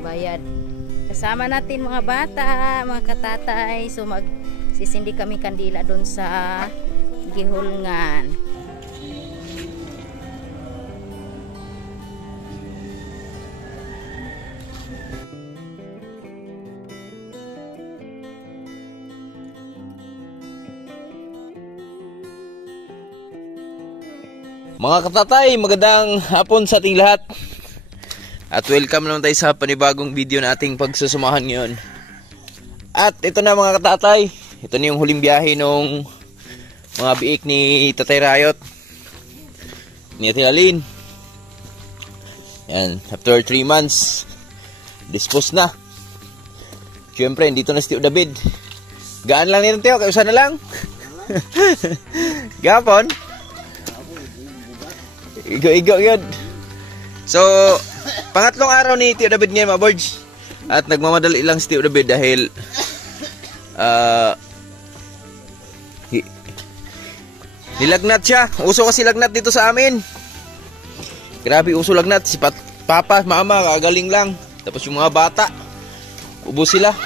Bayad. Kasama natin mga bata, mga katatay. So magsisindi kami kandila doon sa Gihulngan. Mga katatay, magandang hapon sa ating lahat. At welcome naman tayo sa panibagong video na ating pagsusumahan ngayon. At ito na mga katatay, ito na yung huling biyahe nung mga biik ni Tatay Rayot, ni Ate Aline. Yan, after 3 months, dispose na. Siyempre, dito na si Tio David. Gaan lang nito, Tio, kayusan na lang. Gapon. Igo yun. So, pangatlong araw ni Tio David ngayon mga boards. At nagmamadali lang si Tio David dahil nilagnat siya. Uso kasi lagnat dito sa amin. Grabe uso lagnat. Si papa, mama, kagaling lang. Tapos yung mga bata, ubos sila.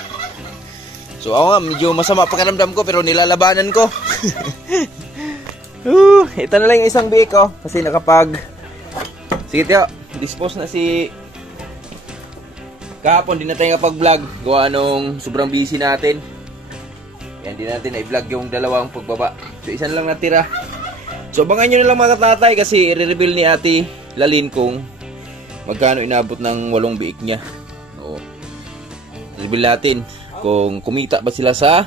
So ako nga, medyo masama pakiramdam ko pero nilalabanan ko. Ito na lang yung isang biik ko. Kasi sige Tio, dispose na si kahapon. Di na tayo kapag-vlog. Gawa nung sobrang busy natin. Yan, di natin na-vlog yung dalawang pagbaba. So isa na lang natira. So abangan nyo na lang mga katatay. Kasi i-reveal ni Ate Lalin kung magkano inabot ng 8 biik niya. Oo. Reveal natin kung kumita ba sila sa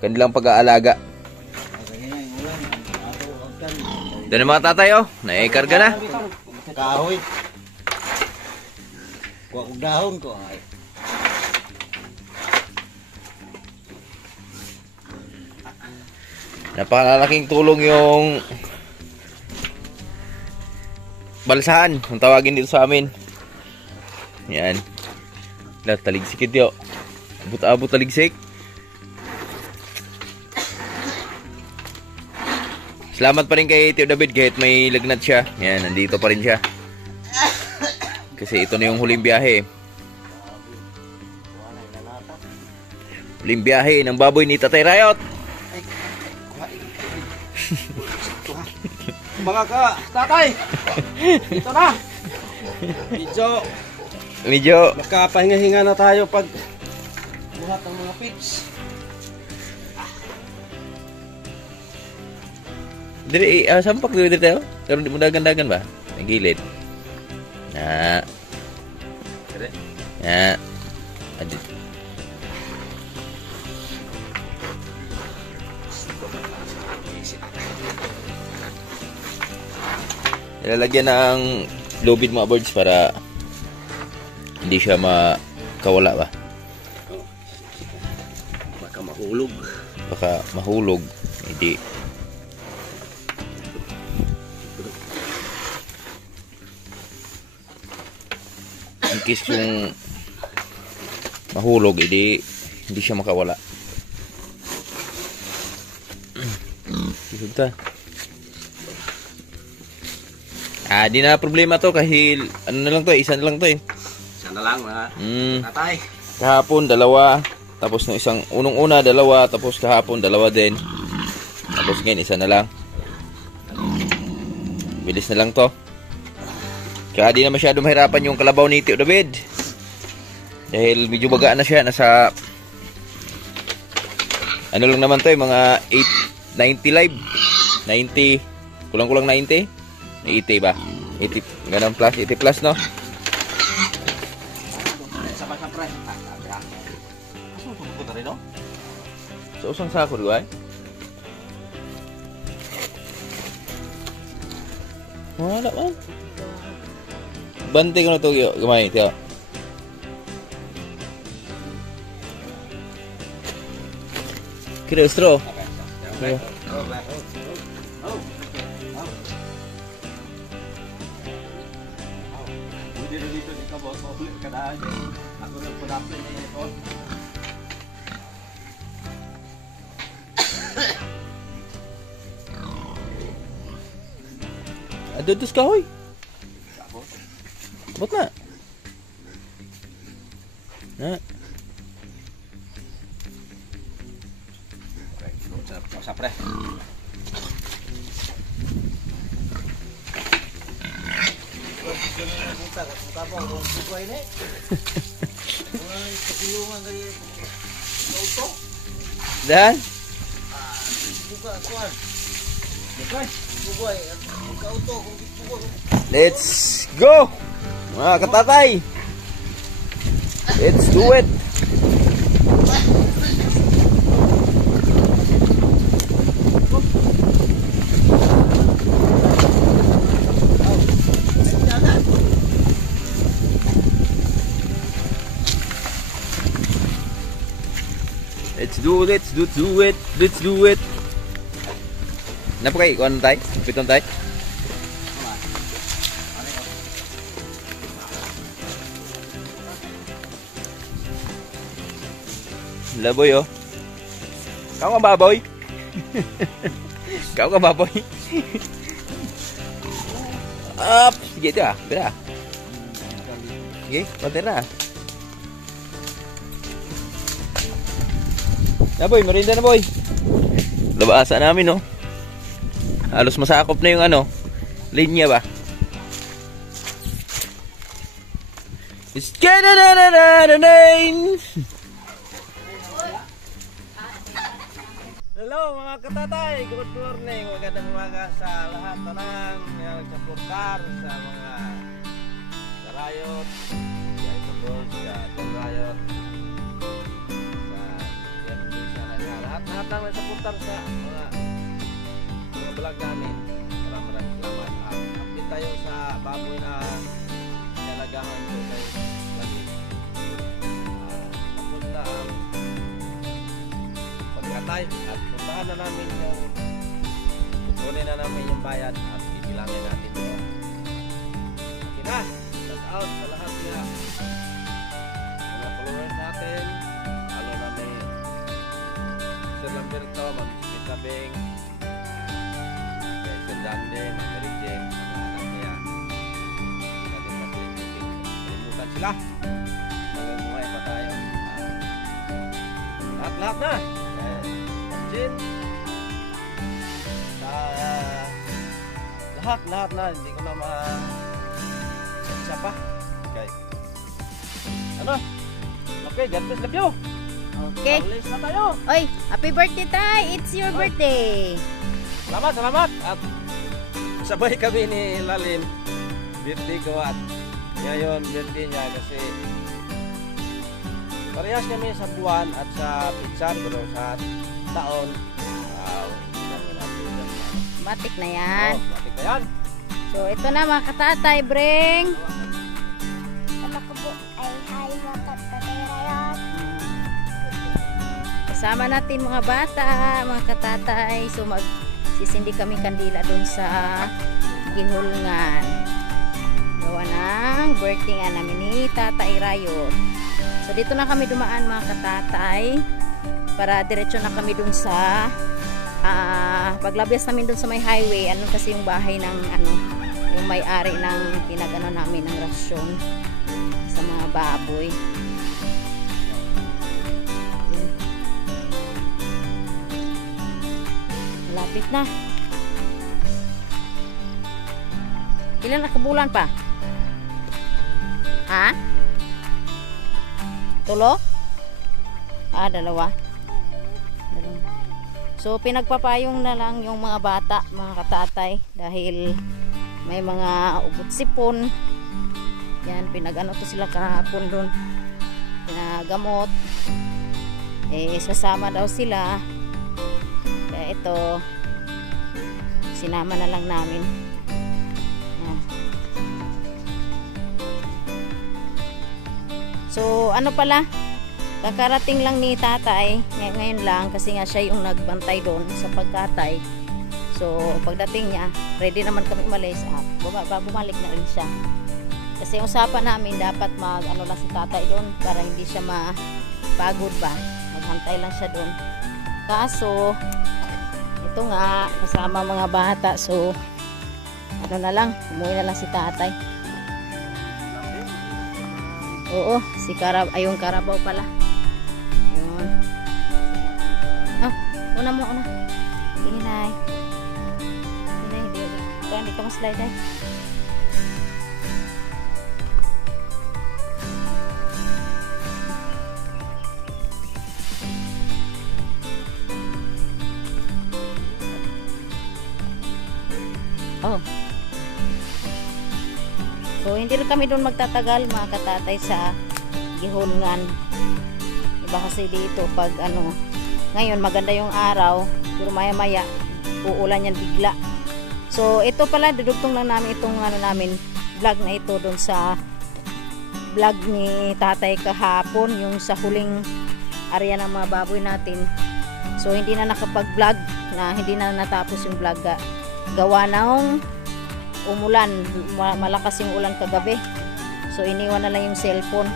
kanilang pag-aalaga. Doon na mga tatay, oh. Naikarga na. Kahoy. Kuha kong dahon ko. Ay. Napakalaking tulong yung balsahan. Ang tawagin dito sa amin. Yan. Taligsik ito. Abot-abot taligsik. Salamat pa rin kay Tio David kahit may lagnat siya. Yan, nandito pa rin siya. Kasi ito na yung huling biyahe. Huling biyahe ng baboy ni Tatay Rayot. Mga tatay, dito na. Medyo magkapahinga-hinga na tayo pag buhat ng mga pigs. Dili, sampak dito tayo. Pero di mo dagan-dagan ba? Ang gilid. Na. Na. Adit. Ilalagyan ng lubid mga birds para hindi siya makawala ba? Baka mahulog. Baka mahulog. Hindi. In case yung mahulog, hindi siya makawala. Ito. Di na problema to kahit ano na lang to, isa na lang to eh. Isa na lang mga tatay. Kahapon dalawa, tapos ng isang unang-una dalawa, tapos kahapon dalawa din. Tapos ngayon isa na lang. Bilis na lang to. Kaya di na masyado mahirapan yung kalabaw ni Tio David. Dahil medyo bagaan na siya. Nasa ano lang naman to eh, mga 90 live. 90, kulang-kulang 90. 80 ba? 80, ganun plus, 80 plus no? So usang sako di ba? Wala ba? Bante ko na ito gamay, Tio. Kira straw. Yeah. Dados ka, hoy. Ba't na? Na. Sa pre. Dan? Let's go! Mga katatay! Let's do it! Let's do it. Napa kayo? Kuha tayo? Piton tayo? Laboy oh. Kau ka baboy? Kau ka baboy? Up! Sige ito ah. Bira. Sige, konti na. Na boy, merinda na boy. Labasa namin no. Halos masakop na yung ano, linya ba? It's hello mga katatay, good morning. Magandang umaga sa lahat ng nagsuportar sa mga karayot, sa Itobol, sa Donrayot, lahat ng nagsuportar sa mga vlog namin. Maraming salamat. Update tayo sa baboy na nalagahan ko kay lagi. Napunta ang pagkatay at puntahan na namin yung kukunin na namin yung bayad at bibilangin natin doon. Okay na. Shout out sa lahat nila. Mga followers natin. Lalo namin Sir Lamberto, Ma'am Smita Beng, Dande, Mary Jane, mga anak niya. Hindi natin mapilitin sila. Hanggang buhay pa tayo. Lahat-lahat na. Jin. Lahat na. Hindi ko na isa pa. Okay. Ano? Okay, God bless the view. Okay. Alis na tayo. Oy, happy birthday tay. It's your birthday. Salamat. At sabay kami ni Lalim. Birthday ko at ngayon birthday niya kasi parehas kami sa buwan at sa pitsan pero sa taon. Wow. Matik na yan. Matik na yan. So ito na mga katatay, bring. Kasama natin mga bata, mga katatay. So magsisindi kami kandila dun sa gihulngan. Gawa ng birthday nga namin ni Tatay Rayot. So dito na kami dumaan mga katatay. Para diretso na kami dun sa paglabyas namin dun sa may highway. Ano kasi yung bahay ng yung may-ari ng pinagano namin ng rasyon sa mga baboy. Malapit na. Ilan na kabulan pa? Ha? Tulo? Dalawa. So pinagpapayong na lang yung mga bata, mga katatay, dahil may mga ubot sipon. Yan, pinagano to sila kahapon doon. Pinagamot. Sasama daw sila. Kaya ito, sinama na lang namin. Yan. So ano pala, kakarating lang ni tatay ngayon lang kasi nga siya yung nagbantay doon sa pagkatay. So pagdating niya, ready naman kami umalis. Bumalik na rin siya kasi usapan namin dapat mag-ano lang si tatay doon para hindi siya mapagod ba, maghantay lang siya doon. Kaso ito nga kasama mga bata, so ano na lang, umuwi na lang si tatay. Oo, si yung Karabaw pala. Yun. Oh, una mo, una. Hinay. Hinay, hindi ka maslide ay. Oh. So, hindi rin kami doon magtatagal mga katatay sa Gihulngan. Iba kasi dito pag ano, ngayon maganda yung araw, pero maya maya uulan yan bigla. So, ito pala, dudugtong lang namin itong ano namin, vlog na ito doon sa vlog ni tatay kahapon, yung sa huling area ng mga baboy natin. So, hindi na nakapag-vlog, na hindi na natapos yung vlog gawa ng umulan, malakas yung ulan kagabi. So iniwan na lang yung cellphone.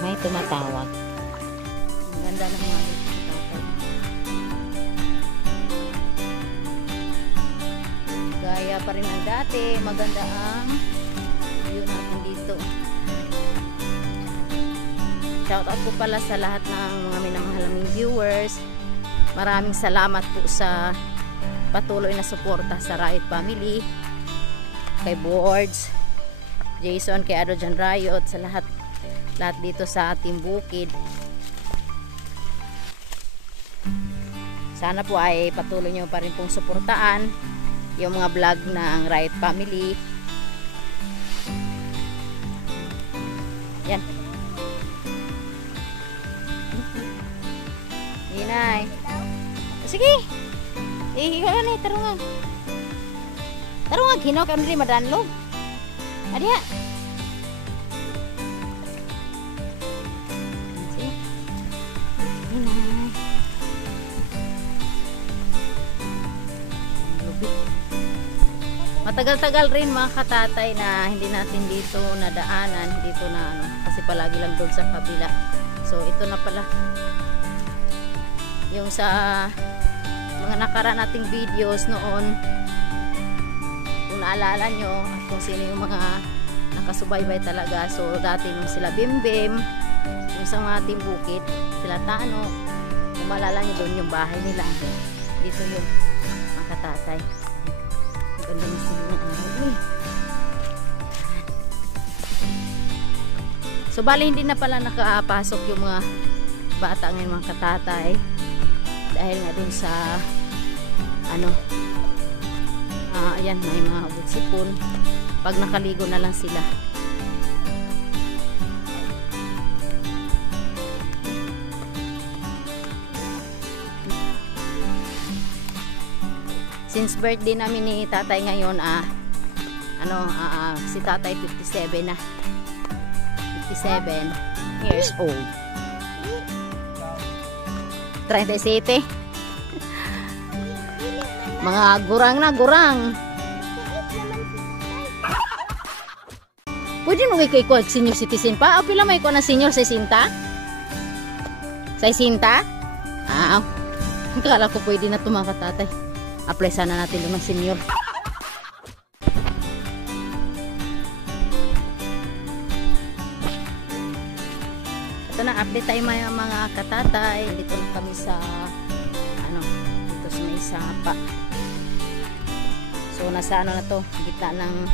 May tumatawag. Ang ganda ng mga tatay. Gaya pa rin ang dati, maganda ang view natin dito. Shoutout po pala sa lahat ng mga minamahal naming viewers. Maraming salamat po sa patuloy na suporta sa Riot Family, kay Boards, Jason, kay Adrojan Riot, sa lahat dito sa Team Bukid. Sana po ay patuloy nyo pa rin pong suportaan yung mga vlog ng Riot Family. Yan. Hinay. Sige. Ikaw ni tarungan. Tarungan hinaw kay diri madanlog. Adiha. Sige. Hinay. Matagal-tagal rin mga katatay na hindi natin dito nadaanan, dito na ano, kasi palagi lang doon sa kabila. So ito na pala yung sa mga nakaraan nating videos noon, kung naalala nyo at kung sino yung mga nakasubaybay talaga. So dati nung sila Bimbim, yung sa mga Team Bukid, sila Tano, kung maalala nyo doon yung bahay nila, dito yung mga katatay. Ang ganda na sila ng araw. So bali hindi na pala nakapasok yung mga bata ngayon mga katatay, dahil nga dun sa ano, ayan, may mga ubod sipon. Pag nakaligo na lang sila. Since birthday namin ni tatay ngayon, si tatay 57 na. 57 years old. 37. Mga gurang na gurang. Pwede mo kay ko senior citizen pa? O pila may ko na senior 60? 60? Akala ko pwede na ito mga katatay. Apply sana natin doon ng senior. Ito na, update tayo mga katatay. Dito na kami sa dito sa may sapa. So nasa na to, gitna ng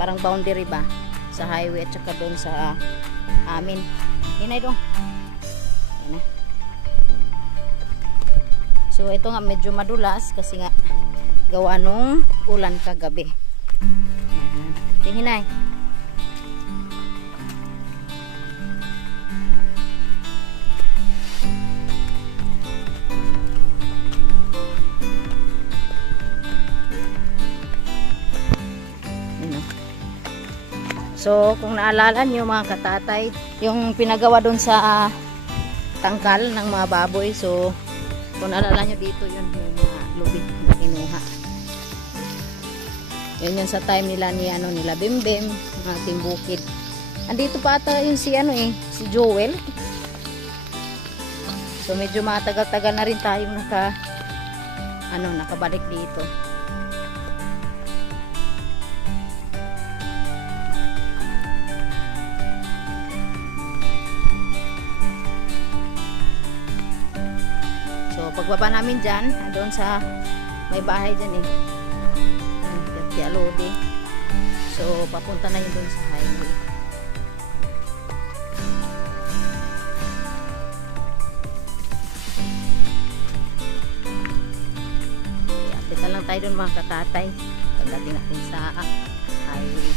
parang boundary ba sa highway at saka doon sa amin. Hinay dong. Yan na. So ito nga medyo madulas kasi nga gawa nung ulan kagabi. Hinay. So, kung naalala nyo mga katatay, yung pinagawa doon sa tangkal ng mga baboy. So, kung naalala nyo dito, yun yung mga lubid na kinuha. Yun yun sa time nila nila Bimbim, mga Team Bukid. Andito pa ata yun si si Joel. So medyo matagal-tagal na rin tayong nakabalik dito. So pagbaba namin dyan, doon sa may bahay dyan eh. Kaya Lodi. So papunta na yun doon sa highway. Update lang tayo doon mga katatay pagdating natin sa highway.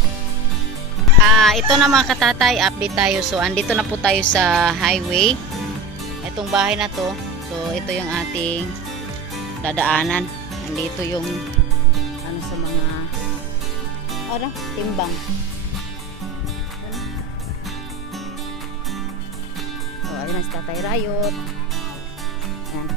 Ito na mga katatay, update tayo. So andito na po tayo sa highway. Itong bahay na to, so ito yung ating dadaanan. Andito yung sa mga timbang. So ayun na si Tatay Rayot. Yan.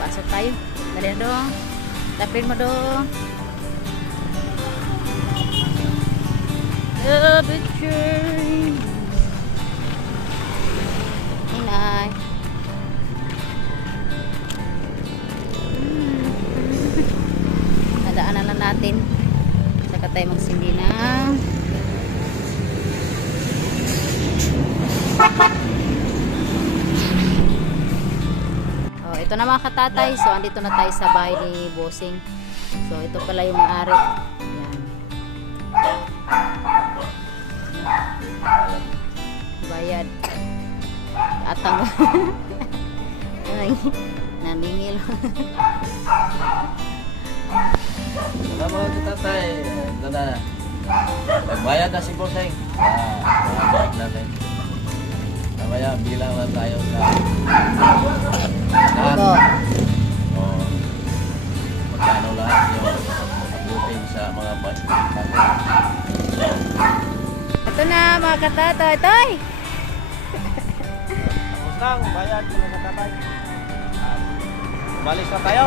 Pasok tayo. Dali na dong. Tapin mo dong. The picture. Inay. Nadaanan lang natin. Saka tayo magsindi na. Ito na mga katatay, so andito na tayo sa bahay ni Bossing. So ito pala yung may-ari. Ayan. Bayad. Atang. Naningil. Salamat si Tatay. Nagbayad na si Bossing. Bayad natin. Mamaya bilang na tayo sa Ito. Magkano lahat yung abutin sa mga budget. Ito na mga katatay. Tay! Tapos lang, bayad mga Tatay. Balis na tayo.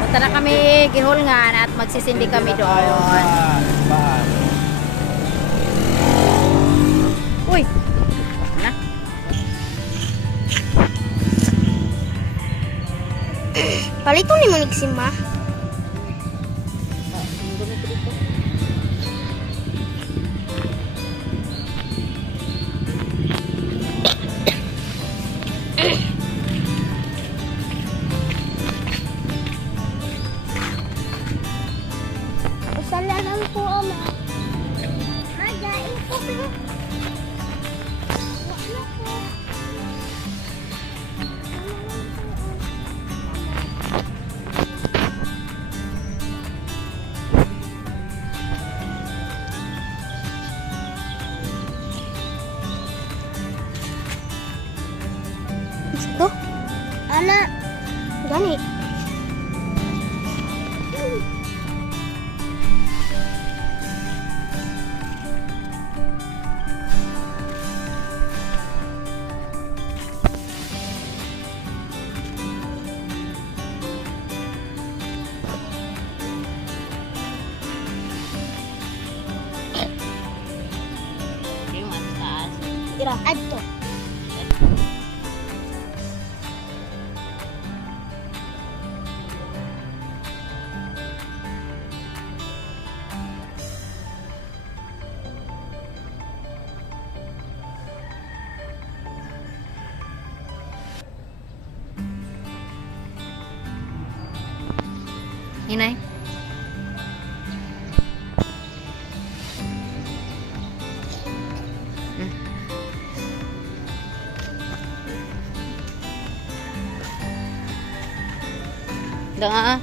Punta na kami Gihulngan at magsisindi kami doon. Uy! Na? Palito ni manig si Ma. Salamat po, Ama. Magain po pero wala po. Ito? Ana, gani. Tira, adto. Inay. Da.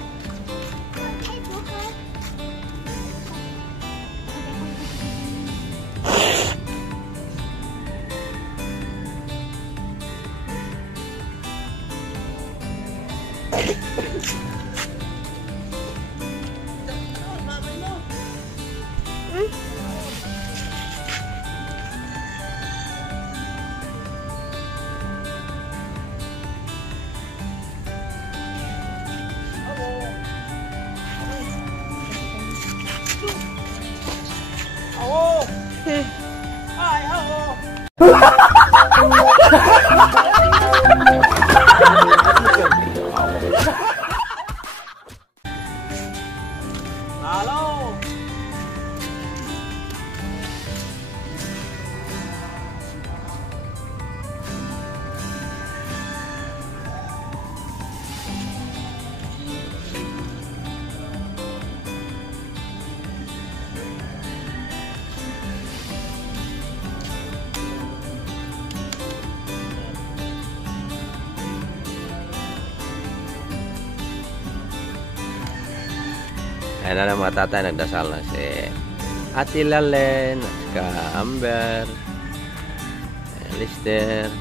Ayan na mga tatay, nagdasal na si Ate Lalen, at saka Amber, Lister.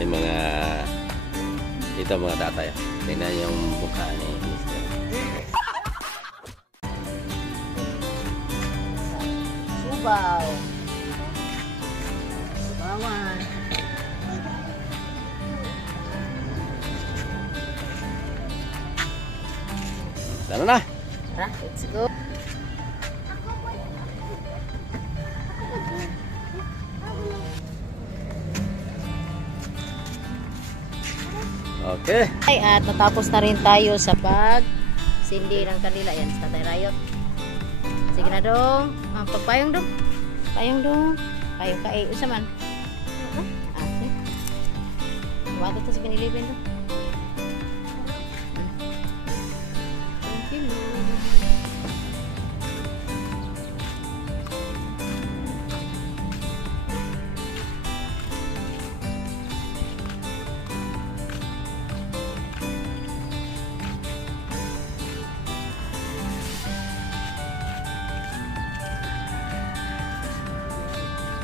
Yung mga dito mga tatay, tingnan yung mukha ni Lister. Subaw. Subawan. Tara na! Tara, let's go. Okay. Ay, at natapos na rin tayo sa pag-sindi ng kanila. Yan, sa Tatay Rayot. Sige na dong. Pagpayong dong. Payong dong. Payong ka. Usa man. Sige. Iwato to sa binilibin dong. Thank you.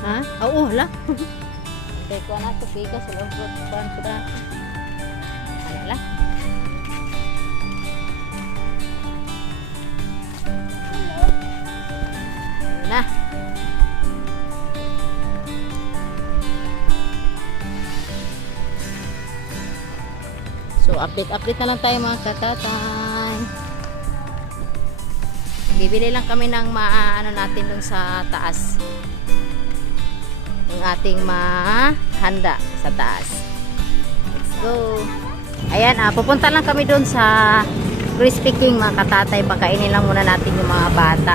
Ha? Oo, hala. Kaya ko na ito, pika sa loob ko. Kuhan ko na. Ano lang? Ano na? So, update na lang tayo mga katatay. Bibili lang kami ng ano natin dun sa taas. Yung ating mahanda sa taas. Let's go. Ayan, pupunta lang kami dun sa Crispy King mga katatay. Pakainin lang muna natin yung mga bata.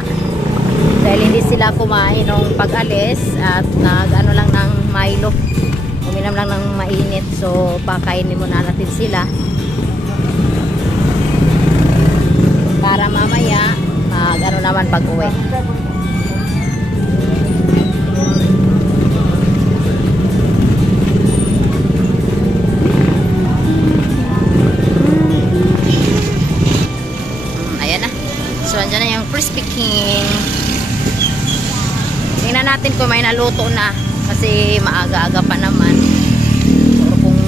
Dahil hindi sila kumain nung pag-alis at nag-ano lang ng Milo. Uminom lang ng mainit. So, pakainin muna natin sila. Para mamaya, ano naman pag-uwi. Ayan na. So, andyan na yung Crispy King. Tingnan natin kung may naluto na. Kasi maaga-aga pa naman. So, kung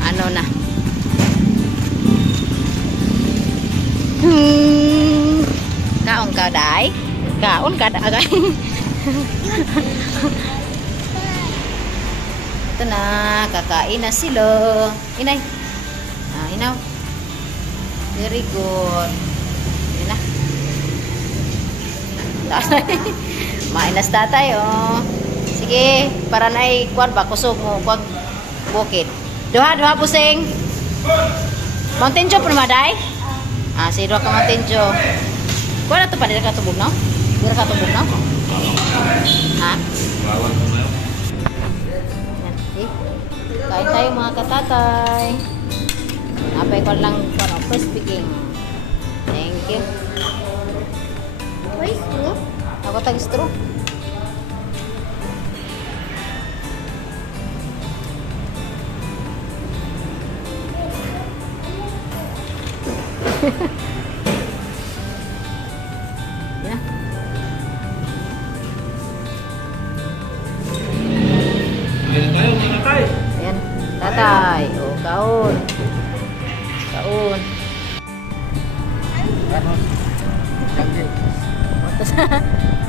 ano na. Kaon ka, day? Kaon ka, day? Ito na. Kakain na sila. Inay. Inaw. Very good. Yun na. Mainas tatay, oh. Sige, para na ikuan ba kusog mo kuag bukid. Duha pusing. Mountain Dew po naman, day? Si duha ka Mountain Dew. Kuha na ito pa, di na katubog, no? Di na katubog, no? Ha? Yan, see? Kain tayo mga katatay. Apay ko lang first picking. Thank you. Where's straw? Ako tag-straw. Yan. Ayan, tatay. O, kaon. Kaon.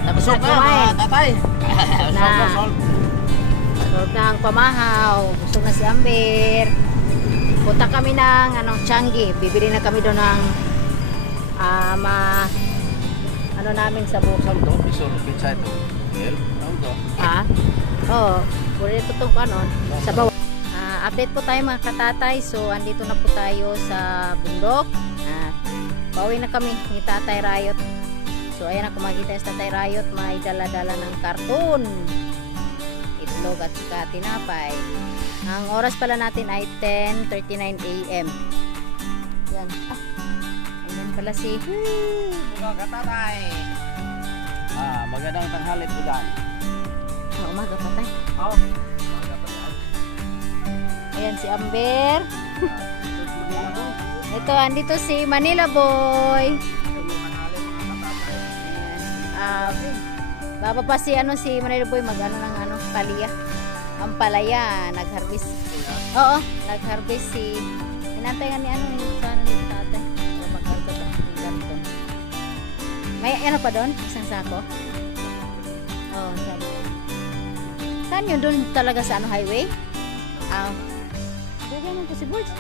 Tapos na kumain. tatay. Na. Solve na ang pamahaw. Busog na si Amber. Punta kami ng Changi. Bibili na kami doon ng ano namin sa bukas. Ito, piso ng pizza ito. Well, ano to? Ha? Oo. Puro ito itong sa bawah. Update po tayo mga katatay. So, andito na po tayo sa bundok. Pauwi na kami ni Tatay Rayot. So, ayan na, kung makikita sa Tatay Rayot, may dala-dala ng karton, itlog at saka tinapay. Ang oras pala natin ay 10:39 AM. Yan. Ayan pala si... Mga katatay. Magandang tanghali po dyan. Umaga pa tayo. Oh. Ayan si Amber. Ito, andito si Manila Boy. Baba pa si si Manila Boy mag ng palaya. Ang palaya, nag-harvest. Oo, nag-harvest si inantay nga ni sana ni tatay. Para mag-harvest ng ganton. May pa doon? Isang sako? Oo, sabi. Saan yun? Doon talaga sa highway? Bigyan mo po si Boys.